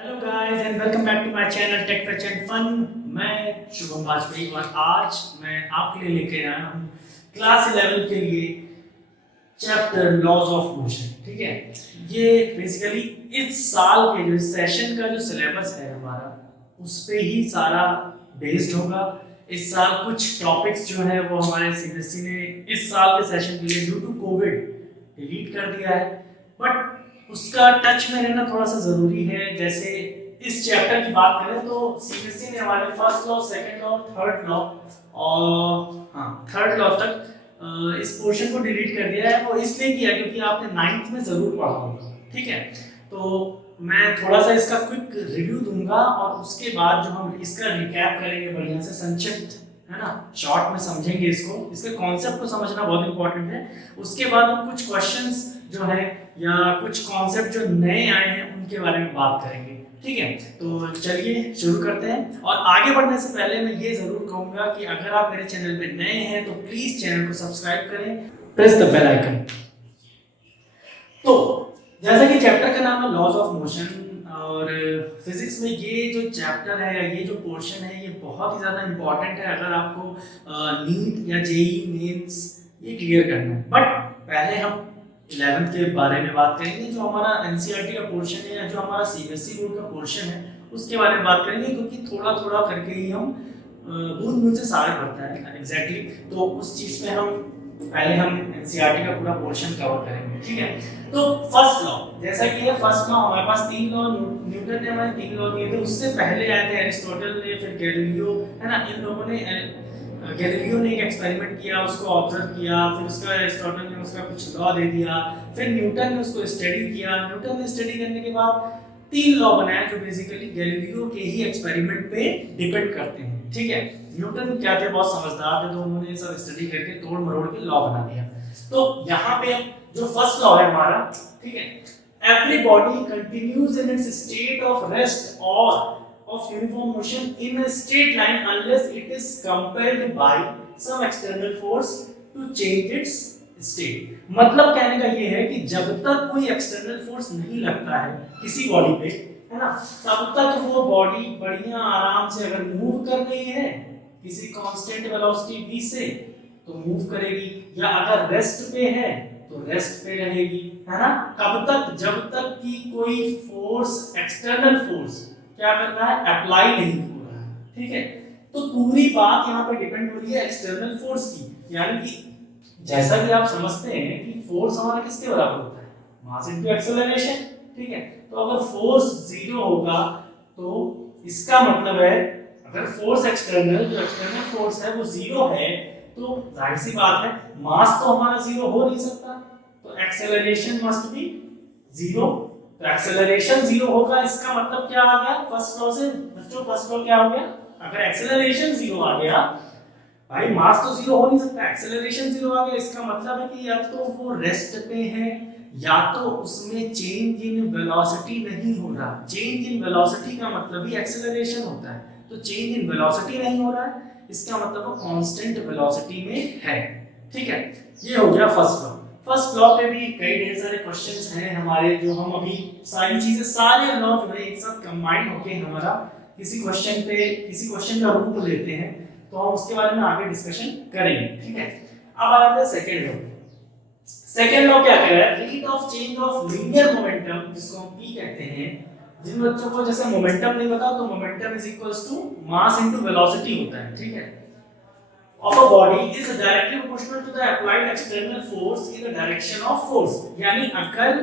Hello guys and welcome back to my channel Tech Fact and Fun. मैं शुभम वाजपेयी और आज मैं आपके लिए लेके आया हूँ क्लास 11 के लिए चैप्टर लॉज ऑफ मोशन। ठीक है, ये बेसिकली इस साल के जो सेशन का जो सिलेबस है हमारा उस पे ही सारा बेस्ड होगा। इस साल कुछ टॉपिक्स जो है वो हमारे सीबीएसई ने इस साल के सेशन के लिए ड्यू टू कोविड डिलीट कर दिया है, बट उसका टच में रहना थोड़ा सा जरूरी है। जैसे इस चैप्टर की बात करें तो सीबीएसई ने हमारे first law, second law, third law और थर्ड लॉ तक इस पोर्शन को डिलीट कर दिया है। वो इसलिए किया क्योंकि आपने नाइन्थ में जरूर पढ़ा होगा। ठीक है, तो मैं थोड़ा सा इसका क्विक रिव्यू दूंगा और उसके बाद जो हम इसका रिकैप करेंगे बढ़िया से, संक्षिप्त है ना, शॉर्ट में समझेंगे इसको, इसके कॉन्सेप्ट को समझना बहुत इंपॉर्टेंट है। उसके बाद हम कुछ क्वेश्चंस जो है या कुछ कॉन्सेप्ट जो नए आए हैं उनके बारे में बात करेंगे। ठीक है, तो चलिए शुरू करते हैं। और आगे बढ़ने से पहले मैं ये जरूर कहूंगा कि अगर आप मेरे चैनल पे नए हैं तो प्लीज चैनल को सब्सक्राइब करें, प्रेस द बेल आइकन। तो जैसा कि चैप्टर का नाम है लॉज ऑफ मोशन, और फिजिक्स में ये जो चैप्टर है या ये जो पोर्शन है ये बहुत ही ज़्यादा इंपॉर्टेंट है अगर आपको नीट या जेई मेंस ये क्लियर करना है। बट पहले हम 11th के बारे में बात करेंगे, जो हमारा एनसीईआरटी का पोर्शन है या जो हमारा सीबीएसई बोर्ड का पोर्शन है उसके बारे में बात करेंगे, क्योंकि थोड़ा थोड़ा करके ही हम बूंद बूंद से सागर भरता है एग्जैक्टली। तो उस चीज़ में हम एनसीईआरटी का पूरा पोर्शन कवर करेंगे। ठीक है, तो फर्स्ट लॉ, जैसा कि ये फर्स्ट लॉ हमारे पास तीन लॉ, न्यूटन ने हमारे तीन लॉ दिए थे, उससे पहले आए थे एरिस्टोटल ने, फिर गैलीलियो, है ना। इन लोगों ने गैलीलियो ने एक एक्सपेरिमेंट किया, उसको ऑब्जर्व किया, फिर उसका एरिस्टोटल ने उसका कुछ लॉ दे दिया, फिर न्यूटन ने उसको स्टडी किया। न्यूटन ने स्टडी करने के बाद तीन लॉ बनाए जो बेसिकली गैलीलियो के ही एक्सपेरिमेंट पे डिपेंड करते हैं। ठीक है, न्यूटन क्या थे, बहुत समझदार थे, तो उन्होंने सब स्टडी करके तोड़ मरोड़ के लॉ बना दिया। तो यहाँ पे जो फर्स्ट लॉ है हमारा, ठीक है, every body continues in its state of rest और of uniform motion in a straight line unless it is compelled by some external force to change its state। मतलब कहने का ये है कि जब तक कोई एक्सटर्नल फोर्स नहीं लगता है किसी बॉडी पे, है ना, तब तक वो बॉडी बढ़िया आराम से अगर मूव कर रही है किसी कांस्टेंट वेलोसिटी v से तो मूव करेगी, या अगर रेस्ट पे है तो रेस्ट पे रहेगी, है ना। कब तक? जब तक कि कोई फोर्स, एक्सटर्नल फोर्स क्या कर रहा है, अप्लाई नहीं हो रहा है। ठीक है, तो पूरी बात यहाँ पे डिपेंड हो रही है एक्सटर्नल फोर्स की। यानी कि जैसा कि आप समझते हैं कि फोर्स हमारा किसके बराबर होता है, मास इनटू एक्सेलरेशन। ठीक है, तो अगर फोर्स जीरो होगा तो इसका मतलब है अगर फोर्स एक्सटर्नल, जो एक्सटर्नल फोर्स है वो जीरो है, तो जाहिर सी बात है मास तो हमारा जीरो हो नहीं सकता, तो एक्सेलरेशन मस्ट बी जीरो। तो एक्सेलरेशन जीरो होगा, इसका मतलब क्या आ गया फर्स्ट लॉ से बच्चों, फर्स्ट लॉ क्या हो गया, अगर एक्सेलरेशन जीरो आ गया, भाई मास तो जीरो हो नहीं सकता, एक्सेलरेशन जीरो आ गया, इसका मतलब है कि या तो वो रेस्ट पे है या तो उसमें चेंज इन वेलोसिटी नहीं हो रहा। चेंज इन वेलोसिटी का मतलब ही एक्सेलरेशन होता है, तो चेंज इन वेलोसिटी नहीं हो रहा है, इसका मतलब वो कांस्टेंट वेलोसिटी में है। ठीक है, ये हो गया फर्स्ट लॉ। फर्स्ट लॉ पे भी कई ढेर सारे क्वेश्चंस हैं हमारे, जो हम अभी सारी चीजें, सारे लॉ जो है एक साथ कंबाइन होके हमारा किसी क्वेश्चन का रूप लेते हैं, तो हम उसके बारे में आगे डिस्कशन करेंगे। ठीक है, अब आ जाते हैं सेकंड लॉ। सेकंड लॉ क्या कह रहा है, rate of change of linear momentum, जिसको हम पी कहते हैं। जिन बच्चों को जैसे मोमेंटम नहीं पता तो momentum is equals to mass into velocity होता है। ठीक है, of a body is directly proportional to the applied external force in the direction of force। यानी अगर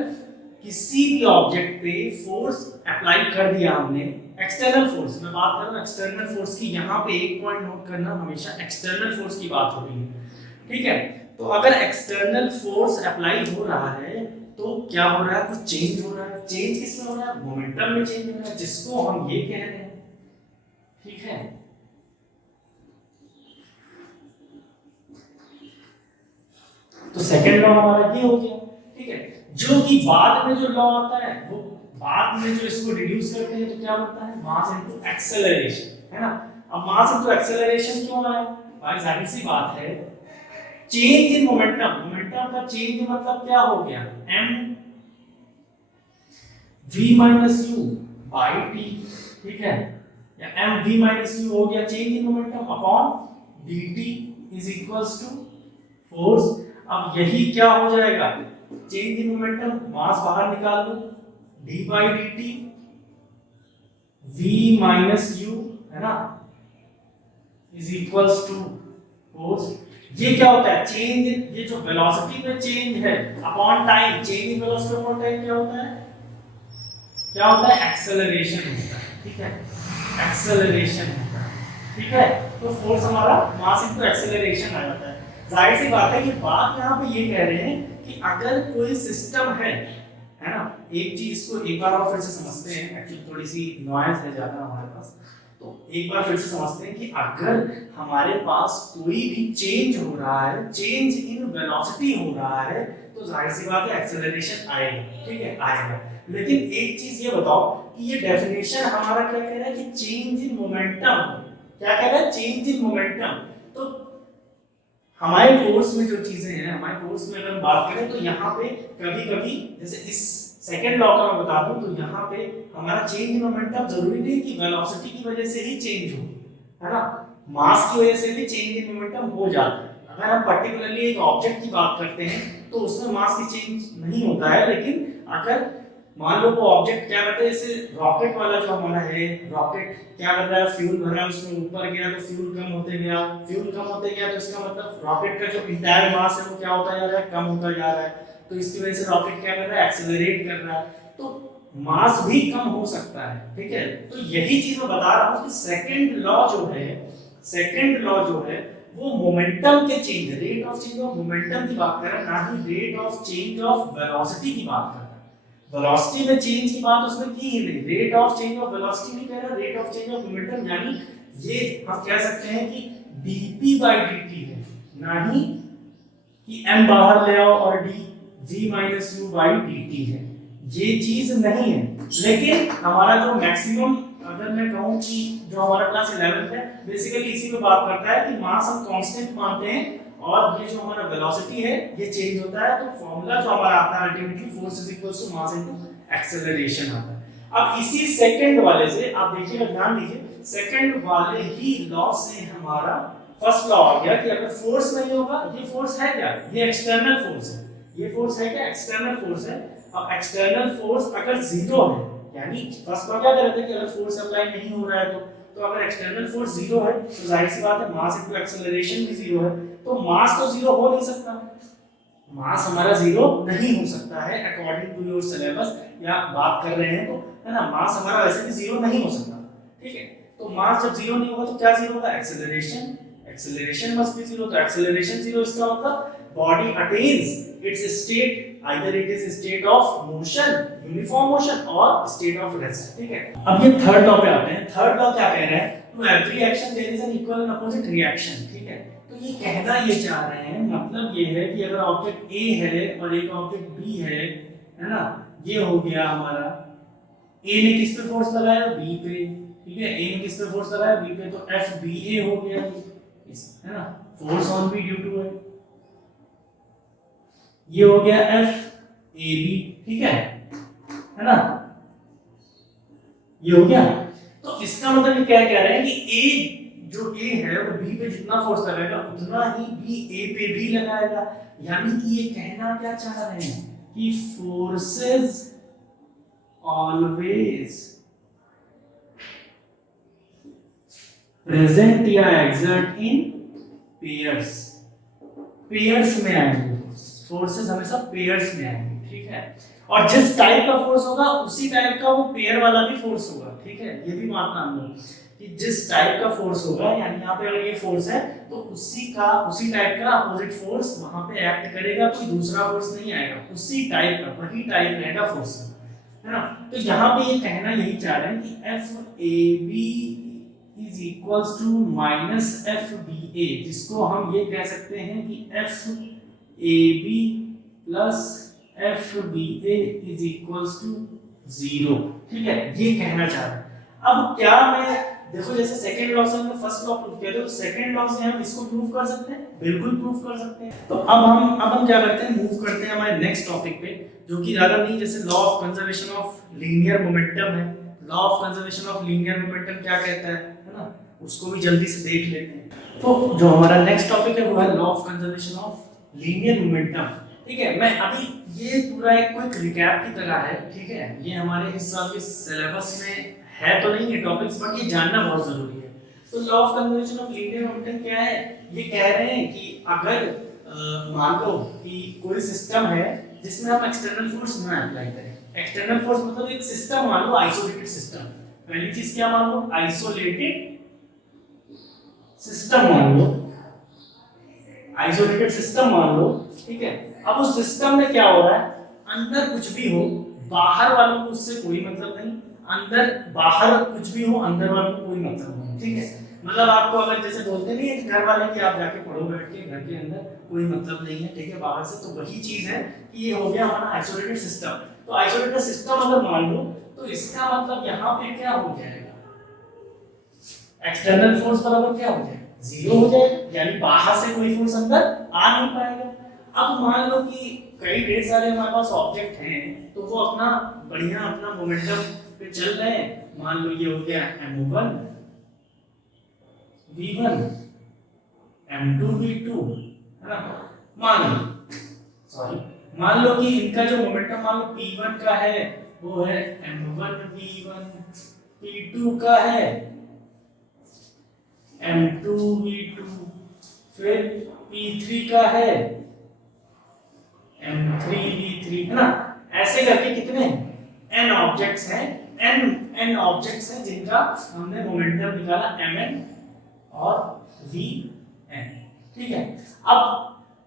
किसी भी ऑब्जेक्ट पे फोर्स अप्लाई कर दिया हमने, एक्सटर्नल फोर्स, मैं बात कर रहा हूं एक्सटर्नल फोर्स की, यहाँ पे एक पॉइंट नोट करना, हमेशा एक्सटर्नल फोर्स की बात हो रही है। ठीक है, तो अगर एक्सटर्नल फोर्स अप्लाई हो रहा है तो क्या हो रहा है, कुछ चेंज हो रहा है। चेंज किसमें हो रहा है, मोमेंटम में चेंज हो रहा है, जिसको हम ये कह रहे हैं। ठीक है, तो सेकंड लॉ हमारा ये हो गया। ठीक है, जो कि बाद में जो लॉ आता है वो बाद में जो इसको रिड्यूस करते हैं तो क्या बनता है, मास इनटू एक्सेलरेशन, है ना। अब मास इनटू एक्सेलरेशन क्यों आया, भाई जाहिर सी बात है चेंज इन मोमेंटम, मोमेंटम का चेंज मतलब क्या हो गया, m v minus u, by T, ठीक है, या एम वी माइनस यू हो गया change in momentum upon D T is equals to force. अब यही क्या हो जाएगा, चेंज इन मोमेंटम, मास बाहर निकाल लो, d by d t v minus u, है ना, इज इक्वल्स टू फोर्स। ये क्या होता है, चेंज, ये जो वेलोसिटी में चेंज है upon time, change in velocity upon time क्या होता है, क्या होता है, एक्सेलरेशन होता है, ठीक है, एक्सेलरेशन होता है, ठीक है। तो फोर्स हमारा मास इनटू एक्सेलरेशन आ जाता है। जाहिर सी बात है कि बात यहाँ पे ये कह रहे हैं कि अगर कोई सिस्टम है ना, एक चीज को एक बार और फिर से समझते हैं, एक्चुअली थोड़ी सी नॉइज है ज्यादा हमारे पास, तो एक बार फिर से समझते हैं कि अगर हमारे पास कोई भी चेंज हो रहा है, चेंज इन वेलोसिटी हो रहा है, तो जाहिर सी बात है एक्सेलरेशन आएगा, ठीक है, आएगा। लेकिन एक चीज ये बताओ कि ये डेफिनेशन हमारा क्या कह रहा है कि चेंज इन मोमेंटम, क्या कह रहा है, चेंज इन मोमेंटम। तो हमारे कोर्स में जो चीजें हैं, हमारे कोर्स में अगर हम बात करें तो यहाँ पे कभी कभी जैसे इस सेकंड लॉ का मैं बता दूं तो यहाँ पे हमारा चेंज इन मोमेंटम जरूरी नहीं कि वेलोसिटी की वजह से ही चेंज हो, है ना, मास की वजह से भी चेंज इन मोमेंटम हो जाता है। अगर हम पर्टिकुलरली एक ऑब्जेक्ट की बात करते हैं तो उसमें मास की चेंज नहीं होता है, लेकिन अगर मान लो वो ऑब्जेक्ट क्या करता है, जैसे रॉकेट वाला जो हमारा है, रॉकेट क्या कर रहा है, फ्यूल भर रहा है, उसमें ऊपर गया तो फ्यूल कम होते गया, फ्यूल कम होते गया, तो इसका मतलब रॉकेट का जो इंटायर मास है वो क्या होता जा रहा है, कम होता जा रहा है। तो इसकी वजह से रॉकेट क्या कर रहा है, एक्सेलरेट कर रहा है, तो मास भी कम हो सकता है, ठीक है। तो यही चीज मैं बता रहा हूँ कि सेकंड लॉ जो है, सेकंड लॉ जो है वो मोमेंटम के change, rate of change of momentum की बात कर रहा है, ना ही rate of change of velocity की बात कर रहा है। वेलोसिटी में चेंज की बात उसमें की ही नहीं, rate of change of velocity नहीं कह रहा, rate of change of momentum, यानी ये हम कह सकते हैं कि dp by dt है, ना ही कि m बाहर ले आओ और d v minus u by dt है, ये चीज नहीं है। लेकिन हमारा जो मैक्सिमम, अगर मैं कहूं कि जो हमारा क्लास 11th है बेसिकली इसी पे बात करता है कि मास हम कांस्टेंट मानते हैं और ये जो हमारा वेलोसिटी है ये चेंज होता है, तो फार्मूला जो हमारा आता है ultimately force is equals to mass into acceleration आता है। अब इसी सेकंड वाले से आप देखिएगा, ध्यान दीजिए, सेकंड वाले ही लॉ से हमारा फर्स्ट लॉ आ गया कि अगर फोर्स नहीं होगा, ये फोर्स है क्या, ये एक्सटर्नल फोर्स है, ये फोर्स है क्या, एक्सटर्नल फोर्स है। अब एक्सटर्नल फोर्स अगर जीरो है, यानी फर्स्ट लॉ क्या कह रहे थे कि अगर फोर्स अप्लाई नहीं हो रहा है तो अगर एक्सटर्नल फोर्स जीरो है तो जाहिर सी बात है मास इनटू एक्सेलरेशन भी जीरो है, तो मास तो जीरो हो नहीं सकता, मास हमारा जीरो नहीं हो सकता है अकॉर्डिंग टू योर सिलेबस, या बात कर रहे हैं तो, है ना, मास हमारा वैसे भी जीरो नहीं हो सकता, ठीक है। तो मास जब जीरो नहीं होगा तो क्या जीरो होगा, acceleration, acceleration must be zero, तो एक्सेलरेशन जीरो, इसका मतलब body attains it's state, either it is state of motion, uniform motion और state of rest, ठीक है। अब ये थर्ड लॉ पे आते हैं। थर्ड लॉ क्या कह रहा है, to every action there is an equal and opposite reaction, ठीक है। तो ये कहना ये चाह रहे हैं, मतलब ये है कि अगर ऑब्जेक्ट A है और एक ऑब्जेक्ट B है ना, ये हो गया हमारा, A ने किस पे फोर्स लगाया, B पे, ठीक है, A ने किस पे फोर्स लगाया, B पे, तो FBA हो गया, है ना, force on B due to है, ये हो गया FAB, ठीक है ना, ये हो गया। तो इसका मतलब ये क्या कह रहे हैं कि A जो A है वो B पे जितना फोर्स लगाएगा उतना ही B A पे भी लगाएगा, यानी कि ये कहना क्या चाह रहे हैं कि फोर्सेस ऑलवेज प्रेजेंट या एक्सर्ट इन पेयर्स, पेयर्स में आएंगे, फोर्सेस हमेशा पेयर्स में आएंगे, ठीक है। और जिस टाइप का फोर्स होगा उसी टाइप का वो पेयर वाला भी फोर्स होगा, ठीक है, ये भी मानना हम लोग कि जिस टाइप का फोर्स होगा, यानी यहाँ पे अगर ये फोर्स है तो उसी टाइप का अपोजिट फोर्स वहां पे एक्ट करेगा, कोई दूसरा फोर्स नहीं आएगा, उसी टाइप का, वही टाइप रहेगा फोर्स, है ना। तो यहाँ पे ये कहना यही चाह रहे हैं कि FAB is equals to minus FBA, जिसको हम ये कह सकते हैं कि FAB plus FBA is equals to 0, ठीक है, ये कहना चाह रहे हैं। अब क्या मैं देखो, जैसे सेकंड लॉ से हमने फर्स्ट लॉ प्रूव किया, तो सेकंड लॉ से हम इसको प्रूव कर सकते हैं, बिल्कुल प्रूव कर सकते हैं। तो अब हम क्या करते हैं, मूव करते हैं हमारे नेक्स्ट टॉपिक पे, जो कि ज्यादा नहीं, जैसे law of conservation of linear momentum है, law of conservation of linear momentum क्या कहता है ना, उसको भी जल्दी से देख लेते हैं। तो जो हमारा नेक्स्ट टॉपिक है वो है law of conservation of linear momentum. ठीक है, मैं अभी ये पूरा एक क्विक रिकैप की तरह है, ठीक है, ये हमारे इस साल के सिलेबस में है तो नहीं है टॉपिक्स, बट ये जानना बहुत जरूरी है। तो law of conservation of linear momentum क्या है, ये कह रहे हैं कि अगर मान लो कि कोई सिस्टम है जिसमें हम एक्सटर्नल फोर्स ना अप्लाई करें, एक्सटर्नल फोर्स मतलब एक सिस्टम मान लो आइसोलेटेड सिस्टम, पहली चीज क्या मान लो, आइसोलेटेड सिस्टम मान लो, आइसोलेटेड सिस्टम मान लो, ठीक है। अब उस सिस्टम में क्या हो रहा है, अंदर कुछ भी हो, बाहर वालों को उससे कोई मतलब नहीं, अंदर बाहर कुछ भी हो, अंदर वालों को कोई मतलब नहीं, ठीक है। मतलब आपको अगर जैसे बोलते नहीं है घर वाले कि आप जाके पढ़ो बैठ के, घर के अंदर कोई मतलब नहीं है, ठीक है, बाहर से, तो वही चीज है कि ये हो गया हमारा आइसोलेटेड सिस्टम। तो आइसोलेटेड सिस्टम अगर मान लो तो इसका मतलब यहाँ पे क्या हो जाएगा, एक्सटर्नल फोर्स बराबर क्या हो जाएगा, जीरो हो जाएगा, यानी बाहर से कोई फोर्स अंदर आ नहीं पाएगा। अब मान लो कि कई ढेर सारे हमारे पास ऑब्जेक्ट हैं, तो वो अपना बढ़िया अपना मोमेंटम पे चल रहे हैं, मान लो ये हो गया m1 v1 m2 v2, है ना, मान लो कि इनका जो मोमेंटम मान लो p1 का है वो है m1 v1, p2 का है m2 v2, फिर p3 का है m3 v3, है ना। ऐसे करके कितने n ऑब्जेक्ट्स हैं, n ऑब्जेक्ट्स हैं जिनका हमने मोमेंटम निकाला mn और vn, ठीक है। अब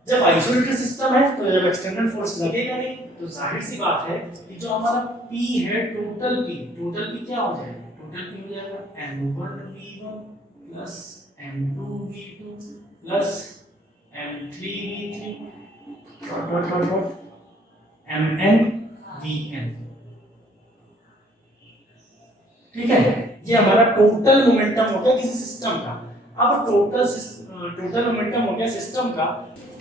जब आइसोलेटेड सिस्टम है तो जब एक्सटर्नल फोर्स लगेगा नहीं, तो जाहिर सी बात है कि जो हमारा p है, टोटल p क्या हो जाएगा, टोटल p हो जाएगा m1 v1 plus m2 v2 plus m3 v3 dot mn vn, ठीक है। ये हमारा टोटल मोमेंटम हो गया किसी सिस्टम का। अब टोटल मोमेंटम हो गया सिस्टम का,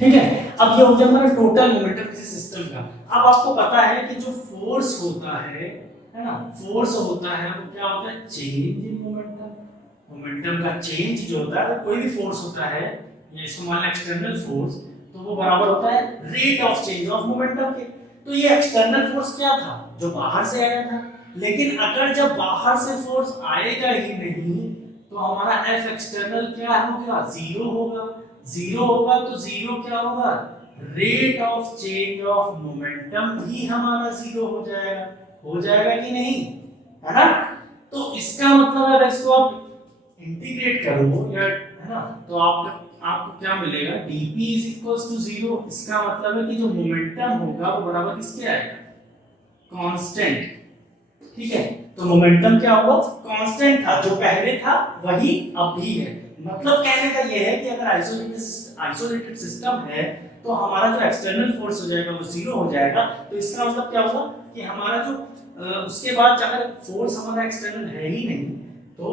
ठीक है। अब ये हो गया हमारा टोटल मोमेंटम किसी सिस्टम का। अब आपको पता है कि जो फोर्स होता है ना, फोर्स होता है वो क्या होता है, चेंज इन मोमेंटम। मोमेंटम का चेंज जो होता है, कोई भी फोर्स होता है, या इसको मान एक्सटर्नल फोर्स, तो वो बराबर होता है rate of change of momentum के। तो ये एक्सटर्नल फोर्स क्या था, जो बाहर से आया था, लेकिन अगर जब बाहर से फोर्स आएगा ही नहीं तो हमारा एफ एक्सटर्नल क्या होगा, जीरो होगा। जीरो होगा तो जीरो क्या होगा, rate of change of momentum भी हमारा जीरो हो जाएगा कि नहीं, है ना। तो इसका मतलब अगर इसको आप इंटीग्रेट करो या, है ना, तो आपको क्या मिलेगा, dp is equals to zero. इसका मतलब है कि जो मोमेंटम होगा वो बराबर किसके आएगा, कांस्टेंट, ठीक है। तो मोमेंटम क्या होगा, कांस्टेंट था, जो पहले था वही अब भी है। मतलब कहने का ये है कि अगर आइसोलेटेड सिस्टम है तो हमारा जो एक्सटर्नल फोर्स हो जाएगा वो जीरो हो जाएगा। तो इसका मतलब क्या होगा कि हमारा जो उसके बाद अगर फोर्स हमारा एक्सटर्नल है ही नहीं तो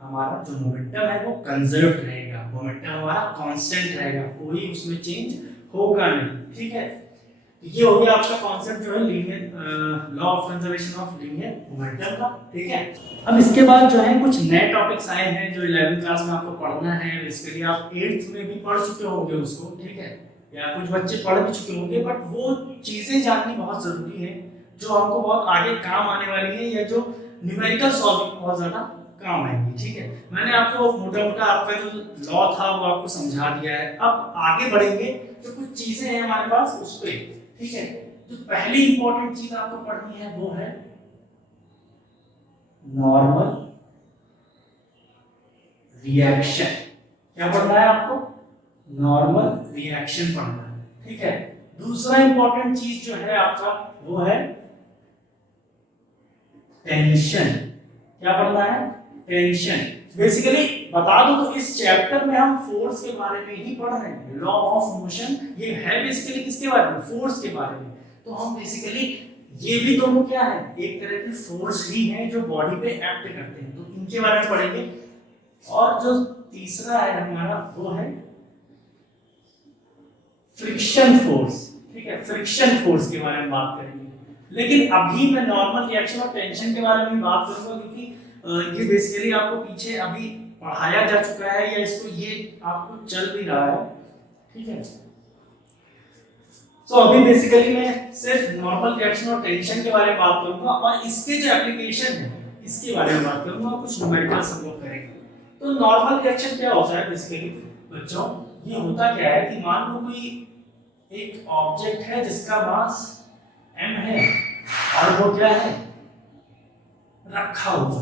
हमारा जो मोमेंटम है वो कंजर्व रहेगा, मोमेंटम हमारा कांस्टेंट रहेगा, कोई उसमें चेंज होगा नहीं, ठीक है। ये हो गया आपका कॉन्सेप्ट जो है linear law of conservation of linear momentum का, ठीक है। अब इसके बाद जो है कुछ नए टॉपिक्स आए हैं जो 11th क्लास में आपको पढ़ना है। इसके लिए आप 8th में भी पढ़ चुके होंगे उसको, ठीक है, या कुछ बच्चे पढ़ भी चुके होंगे, बट वो चीजें जाननी बहुत जरूरी है जो आपको बहुत आगे काम आने वाली है, या जो न्यूमेरिकल सॉल्विंग बहुत ज्यादा काम आएंगी, ठीक है। मैंने आपको मोटा मोटा आपका जो लॉ था वो आपको समझा दिया है। अब आगे बढ़ेंगे तो कुछ चीजें हैं हमारे पास उस पे, ठीक है। जो पहली इंपॉर्टेंट चीज आपको पढ़नी है वो है नॉर्मल रिएक्शन। क्या पढ़ना है आपको, नॉर्मल रिएक्शन पढ़ना है, ठीक है। दूसरा इंपॉर्टेंट चीज जो है आपका वो है टेंशन। क्या पढ़ना है, टेंशन। बेसिकली बता दो तो इस चैप्टर में हम फोर्स के बारे में ही पढ़ रहे हैं। लॉ ऑफ मोशन ये है बेसिकली किसके बारे में, फोर्स के बारे में। तो हम बेसिकली ये भी दोनों क्या है, एक तरह के फोर्स ही हैं जो बॉडी पे एक्ट करते हैं, तो इनके बारे में पढ़ेंगे। और जो तीसरा है हमारा वो है फ्रिक्शन फोर्स, ठीक है, फ्रिक्शन फोर्स के बारे में बात करेंगे। लेकिन अभी मैं नॉर्मल रिएक्शन और टेंशन के बारे में बात करूंगा, क्योंकि ये बेसिकली आपको पीछे अभी पढ़ाया जा चुका है, या इसको ये आपको चल भी रहा है, ठीक है। तो अभी बेसिकली मैं सिर्फ नॉर्मल रिएक्शन और टेंशन के बारे में बात करूंगा, और इसके जो एप्लीकेशन है इसके बारे में बात करूंगा, कुछ न्यूमेरिकल्स हम लोग करेंगे। तो नॉर्मल रिएक्शन क्या होता है बेसिकली बच्चों, ये होता क्या है कि मान लो कोई एक ऑब्जेक्ट है जिसका मास m है, और वो क्या है, रखा हुआ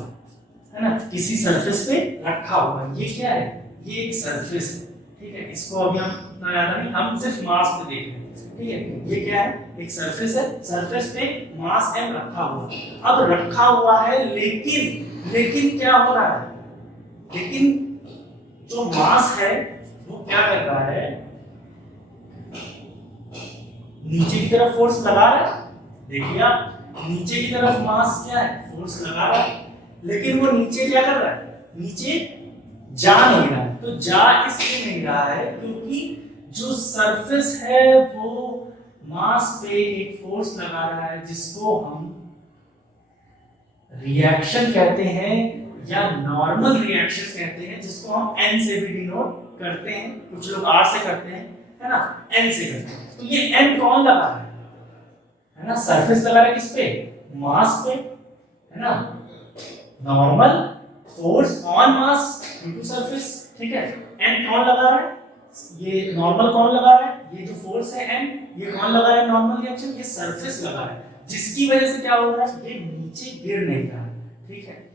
है ना, किसी सरफेस पे रखा हुआ। ये क्या है, ये एक सरफेस है, ठीक है। इसको अभी हम इतना ज्यादा नहीं, हम सिर्फ मास पे देख रहे हैं, ठीक है। ये क्या है, एक सरफेस है, सरफेस पे मास m रखा हुआ है। अब रखा हुआ है, लेकिन क्या हो रहा है, लेकिन जो मास है वो क्या कर रहा है, नीचे की तरफ फोर्स लगा रहा है। देखिए आप, नीचे की तरफ मास क्या है, फोर्स लगा रहा है, लेकिन वो नीचे क्या कर रहा है, नीचे जा नहीं रहा है। तो जा इसलिए नहीं रहा है क्योंकि जो सरफेस है वो मास पे एक फोर्स लगा रहा है, जिसको हम रिएक्शन कहते हैं, या नॉर्मल रिएक्शन कहते हैं, जिसको हम n से भी डिनोट करते हैं, कुछ लोग r से करते हैं, है ना, n से करते हैं। तो ये n कौन लगा है ना, सरफेस लगा है किस पे, मास पे, है ना, normal force on mass into surface, ठीक है। n कौन लगा रहा है, ये नॉर्मल कौन लगा रहा है, ये जो फोर्स है n, ये कौन लगा रहा है नॉर्मल रिएक्शन, ये सरफेस लगा रहा है, जिसकी वजह से क्या हो रहा है, ये नीचे गिर नहीं रहा है, ठीक है।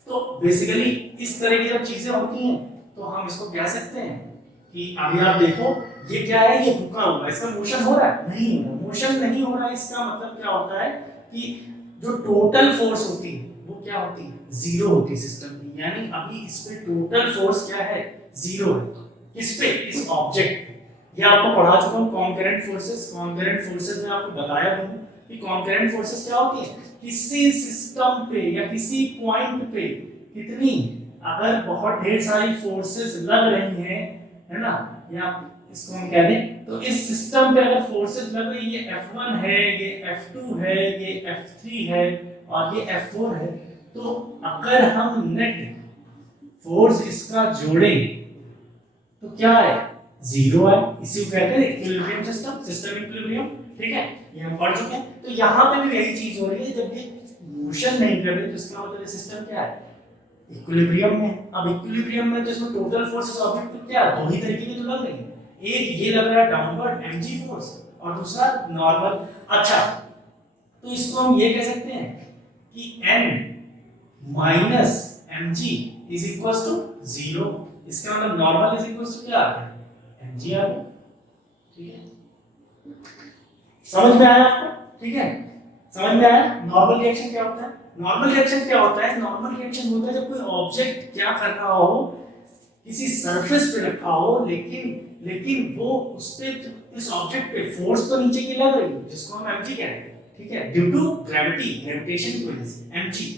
तो बेसिकली इस तरह की जब चीजें होती हैं तो हम इसको कह सकते हैं कि अभी आप देखो ये क्या है, ये रुका हुआ है, इसका मोशन हो रहा है, नहीं हो रहा, मोशन नहीं हो रहा है। इसका मतलब क्या होता है कि जो टोटल फोर्स होती है वो क्या होती है, जीरो होती है सिस्टम की, यानी अभी इस पे टोटल फोर्स क्या है, जीरो है। किस पे, इस ऑब्जेक्ट पे। ये आपको पढ़ा चुका हूं कॉन्करेंट फोर्सेस। कॉन्करेंट फोर्सेस में आपको बताया भी हूं कि कॉन्करेंट फोर्सेस क्या होती है, किसी सिस्टम पे या किसी पॉइंट पे कितनी, अगर बहुत ढेर सारी फोर्सेस लग रही हैं, है ना, या इसको हम कह दें तो इस सिस्टम पे अगर फोर्सेस लग रही, ये F1 है, ये F2 है, ये F3 है और ये F4 है, तो अगर हम नेट फोर्स इसका जोड़ें तो क्या है, जीरो है। इसी को कहते हैं इक्विलिब्रियम सिस्टम, सिस्टम इक्विलिब्रियम, ठीक है, ये हम पढ़ चुके हैं। तो यहाँ पे भी यही चीज हो रही है, जब ये मोशन नहीं कर रही तो इसका मतलब सिस्टम क्या है, इक्विलिब्रियम में। अब इक्विलिब्रियम में तो इसमें टोटल फोर्सेस ऑब्जेक्ट पे क्या है, दो ही तरीके की तो लग रही है, एक ये लग रहा है डाउनवर्ड mg फोर्स और दूसरा नॉर्मल। अच्छा, तो इसको हम ये कह सकते हैं कि n minus mg is equal to 0। इसका मतलब नॉर्मल इज इक्वल टू क्या आ गया, mg आ गया, ठीक है। समझ में आया आपको, ठीक है, समझ में आया। नॉर्मल रिएक्शन क्या होता है, नॉर्मल रिएक्शन क्या होता है, नॉर्मल रिएक्शन होता है जब कोई ऑब्जेक्ट क्या कर रहा हो, किसी सरफेस पे रखा हो, लेकिन वो उस पे, इस ऑब्जेक्ट पे फोर्स तो नीचे की लग रही है, जिसको हम mg कहते हैं, ठीक है, ड्यू टू ग्रेविटी, ग्रेविटेशन की वजह से mg,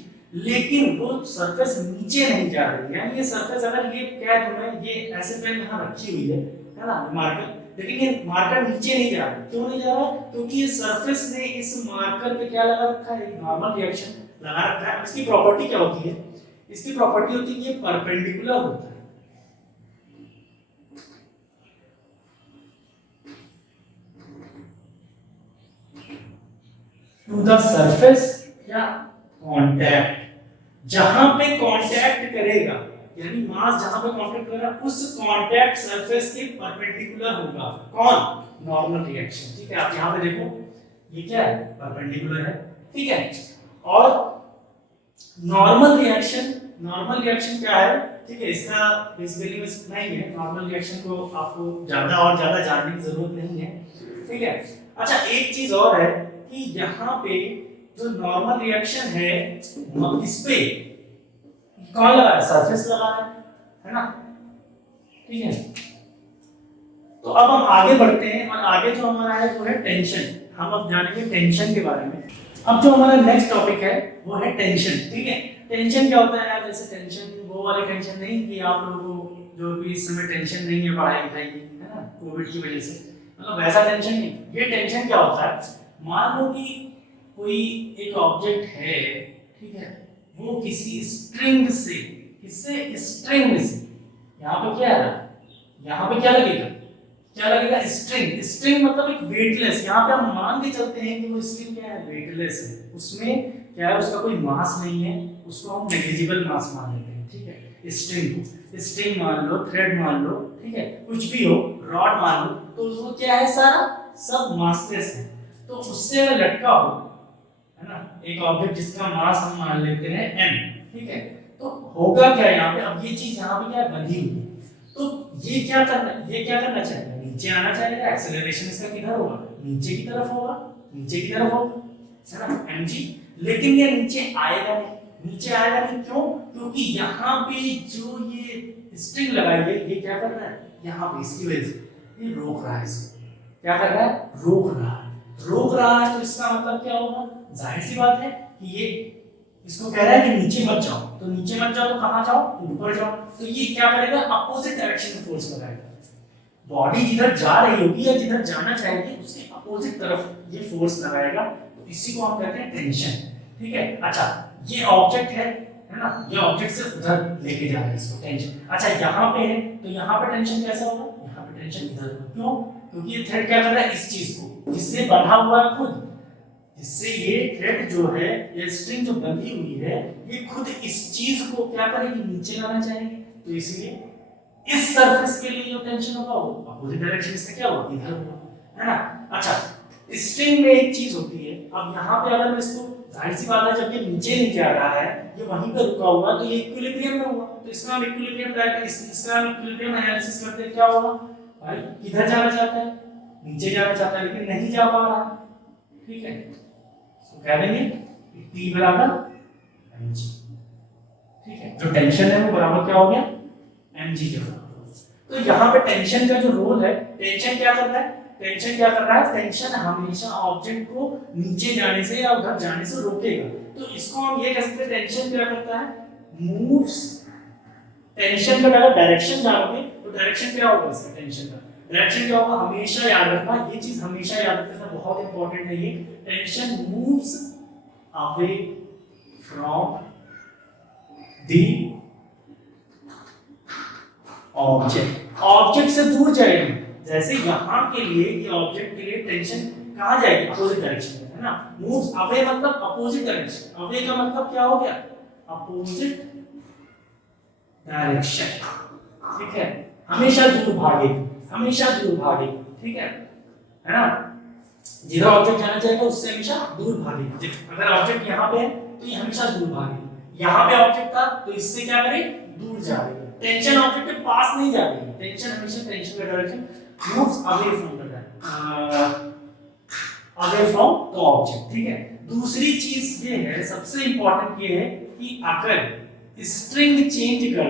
लेकिन वो सरफेस नीचे नहीं जा रही है। यानी ये सरफेस, अगर ये क्या है, ये ऐसे पेन यहां रखी हुई है ना, मार्कर, लेकिन ये मार्कर नीचे नहीं जा रहा। क्यों नहीं जा रहा, क्योंकि ये सरफेस ने इस मार्कर पे क्या लगा रखा है, नॉर्मल रिएक्शन लगा रखा है। इसकी प्रॉपर्टी क्या होती है, इसकी प्रॉपर्टी होती है ये परपेंडिकुलर होता है टू द सरफेस या कांटेक्ट। जहां पे कांटेक्ट करेगा, यानी मास जहां पे कांटेक्ट करेगा उस कांटेक्ट सरफेस के परपेंडिकुलर होगा कौन, नॉर्मल रिएक्शन, ठीक है। आप यहां पे देखो ये क्या है, परपेंडिकुलर है, ठीक है। और नॉर्मल रिएक्शन क्या है, ठीक है, इसका बेसिकली में इतना ही है। नॉर्मल रिएक्शन को आपको ज्यादा और ज्यादा जानने की जरूरत नहीं है, ठीक है। अच्छा, एक चीज और है कि यहाँ पे जो नॉर्मल रिएक्शन है इस पे कौन लगा है, सरफेस लगा है ना, ठीक है। तो अब हम आगे बढ़ते हैं और आगे जो हमारा है वो है टेंशन। हम अब जानेंगे टेंशन के बारे में। अब जो हमारा नेक्स्ट टॉपिक है वो है टेंशन, ठीक है। टेंशन क्या होता है यार, जैसे टेंशन वो वाली टेंशन नहीं कि आप लोगों को जो भी इस समय टेंशन नहीं है पढ़ाई लिखाई की, है ना, कोविड की वजह से, मतलब वैसा टेंशन नहीं। ये टेंशन क्या होता है, मान लो कि कोई एक ऑब्जेक्ट है, ठीक है, वो किसी स्ट्रिंग से, किससे, स्ट्रिंग से, यहाँ पे क्या है, यहाँ पे क्या लगेगा, क्या लगेगा, स्ट्रिंग। स्ट्रिंग मतलब एक वेटलेस, यहाँ पे हम मान के चलते हैं कि वो स्ट्रिंग क्या है, वेटलेस है, उसमें क्या है, उसका कोई मास नहीं है, उसको हम नेग्लिजिबल मास मान लेते हैं, ठीक है। स्ट्रिंग मान लो, थ्रेड मान लो, ठीक है, कुछ भी हो, रॉड मान लो, तो वो क्या है, सारा सब मासलेस है। तो उससे अगर लटका हो, है ना, एक ऑब्जेक्ट जिसका मास हम मान लेते हैं m, ठीक है, तो होगा क्या यहाँ पे, अब ये चीज यहाँ पे क्या बंधी हुई है, तो ये क्या करना चाहेगा, नीचे आना चाहेगा, एक्सेलरेशन इसका किधर होगा, नीचे की तरफ होगा, है ना, mg। लेकिन ये नीचे आएगा नहीं, क्यों, क्योंकि यहाँ पे जो ये स्ट्रिंग लगाई है, ये क्या कर रहा है, यहाँ पे इसकी वजह से ये रोक रहा है, इसको क्या कर रहा है, रोक रहा है, तो इसका मतलब क्या होगा, जाहिर सी बात है कि ये इसको कह रहा है कि नीचे मत जाओ, तो कहां जाओ, ऊपर जाओ, तो ये क्या करेगा, अपोजिट डायरेक्शन में फोर्स लगाएगा। बॉडी जिधर जा रही होगी या जिधर जाना चाहेगी उसके अपोजिट तरफ ये फोर्स लगाएगा, तो इसी को हम कहते हैं टेंशन, ठीक है। अच्छा, ये ऑब्जेक्ट है ना, ये ऑब्जेक्ट से उधर लेके जा रहा है इसको, टेंशन। अच्छा, यहाँ पे है, तो यहाँ पे टेंशन कैसा होगा, यहाँ पे टेंशन इधर होगा, क्यों, क्योंकि ये थ्रेड क्या कर रहा है, इस चीज को, जिससे बंधा हुआ है खुद, जिससे ये थ्रेड जो है, ये स्ट्रिंग जो बंधी हुई है, ये खुद इस चीज को क्या करेगी, नीचे लाना चाहेगी, तो इसलिए इस सरफेस के लिए जो टेंशन होगा वो अपोजिट डायरेक्शन से क्या होगा, इधर होगा, है ना। अच्छा, स्ट्रिंग में एक चीज होती है, अब यहाँ पे अगर मैं इसको, जाहिर सी बात है जब ये नीचे नहीं जा रहा है, ये वहीं पे रुका हुआ, तो ये इक्विलिब्रियम में होगा, तो इसका हम इक्विलिब्रियम इसका हम इक्विलिब्रियम एनालिसिस करते हैं, क्या होगा भाई, किधर जाना चाहता है, नीचे जाना चाहता है, लेकिन नहीं जा पा रहा, ठीक है, तो कह देंगे T बराबर mg, ठीक है, जो टेंशन है वो बराबर क्या हो गया, mg के बराबर। तो यहाँ पे टेंशन का जो रोल है, टेंशन क्या कर रहा है, टेंशन हमेशा ऑब्जेक्ट को नीचे जाने से या उधर जाने से रोकेगा, तो इसको हम ये कह सकते हैं, टेंशन क्या करता है, मूव्स। टेंशन का अगर डायरेक्शन जानोगे तो डायरेक्शन क्या होगा, इसका टेंशन का डायरेक्शन क्या होगा, हमेशा याद रखना, ये चीज हमेशा याद रखना, बहुत इंपॉर्टेंट है ये, tension moves away from the object से दूर जाएगी। जैसे यहाँ के लिए, ये ऑब्जेक्ट के लिए टेंशन कहाँ जाएगी, अपोजिट डायरेक्शन में, है ना, मूव्स अवे मतलब अपोजिट डायरेक्शन, अवे का मतलब क्या हो गया, अपोजिट डायरेक्शन, ठीक है, हमेशा दूर भागेगी, ठीक है ना, जिधर ऑब्जेक्ट जाना चाहेगा उससे हमेशा दूर भागेगी। अगर ऑब्जेक्ट यहाँ पे है तो ये हमेशा दूर भागेगी, यहाँ पे ऑब्जेक्ट था तो इससे क्या करेगी, दूर जाएगी। टेंशन ऑब्जेक्ट के पास नहीं जाएगी, टेंशन हमेशा टेंशन का direction moves away from the object, ठीक है। दूसरी चीज ये है, सबसे इंपॉर्टेंट ये है कि अगर स्ट्रिंग चेंज कर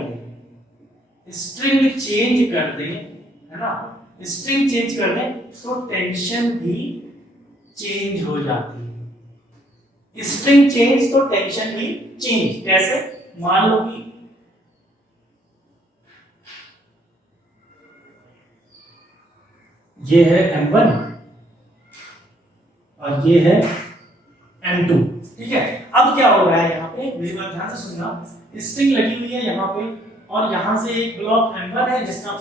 दे, है ना, स्ट्रिंग चेंज कर दे तो टेंशन भी चेंज हो जाती है। स्ट्रिंग चेंज तो टेंशन भी चेंज, कैसे, मान लो कि ये है m1 और ये है m2, ठीक है। अब क्या हो रहा है, यहाँ पे मेरी बात ध्यान से सुनना, स्ट्रिंग लगी हुई है यहाँ पे, और यहाँ से एक ब्लॉक m1 है जिसका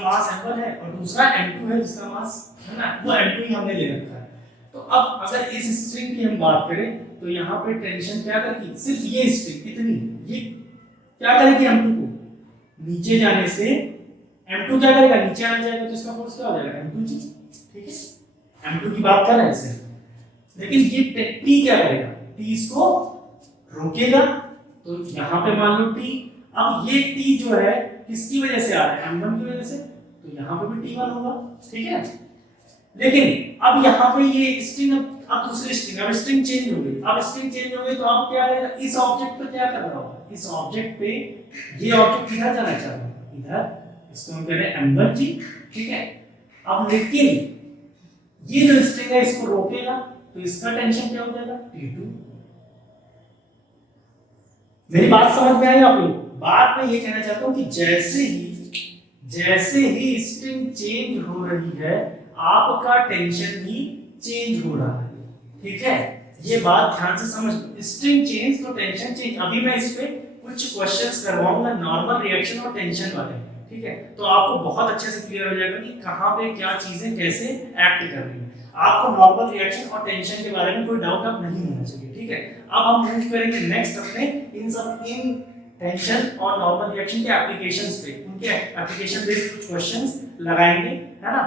मास m1 है, और दूसरा m2 है जिसका मास, है ना, वो m2 ही हमने ले रखा है। तो अब अगर इस स्ट्रिंग की हम बात करें तो यहाँ पे टेंशन क्या करेगी, सिर्फ ये स्ट्रिंग इतनी, ये क्या करेगी, m2 को नीचे जाने से, m2 क्या करेगा, नीचे आना जाएगा, तो इसका फोर्स क्या हो जाएगा, m2g, ठीक है, m2 की बात कर रहे हैं इससे। लेकिन ये t क्या करेगा, t इसको रोकेगा, तो यहाँ पे मान लो t, अब ये t जो है किसकी वजह से आ रहा है, m1 की वजह से, तो यहाँ पे भी t1 होगा, ठीक है। लेकिन अब यहाँ पे ये स्ट्रिंग, अब दूसरी स्ट्रिंग, अब स्ट्रिंग चेंज हो गई, तो अब क्या करेगा, इस ऑब्जेक्ट पे क्या कर रहा होगा, इस ऑब्जेक्ट पे, ये ऑब्जेक्ट किधर जाना चाह रहा है, इधर, इसको हम कह रहे हैं m1g, ठीक है। अब लेकिन ये जो स्ट्रिंग है इसको रोकेगा, तो इसका टेंशन क्या हो जाएगा, t2। मेरी बात समझ में आई आप लोग? बात मैं ये कहना चाहता हूं कि जैसे ही स्ट्रिंग चेंज हो रही है, आपका टेंशन भी चेंज हो रहा है, ठीक है। ये बात ध्यान से समझ, स्ट्रिंग चेंज तो टेंशन चेंज। अभी मैं इस पे कुछ क्वेश्चंस करवाऊंगा नॉर्मल रिएक्शन और टेंशन वाले, ठीक है? तो आपको बहुत अच्छे से क्लियर हो जाएगा कि कहाँ पे क्या चीजें कैसे एक्ट कर रही है। आपको नॉर्मल रिएक्शन और टेंशन के बारे में कोई डाउट अब नहीं होना चाहिए, ठीक है? अब हम मूव करेंगे नेक्स्ट अपने इन टेंशन और नॉर्मल रिएक्शन के एप्लीकेशंस पे, उनके एप्लीकेशन बेस्ड कुछ क्वेश्चंस लगाएंगे, है ना?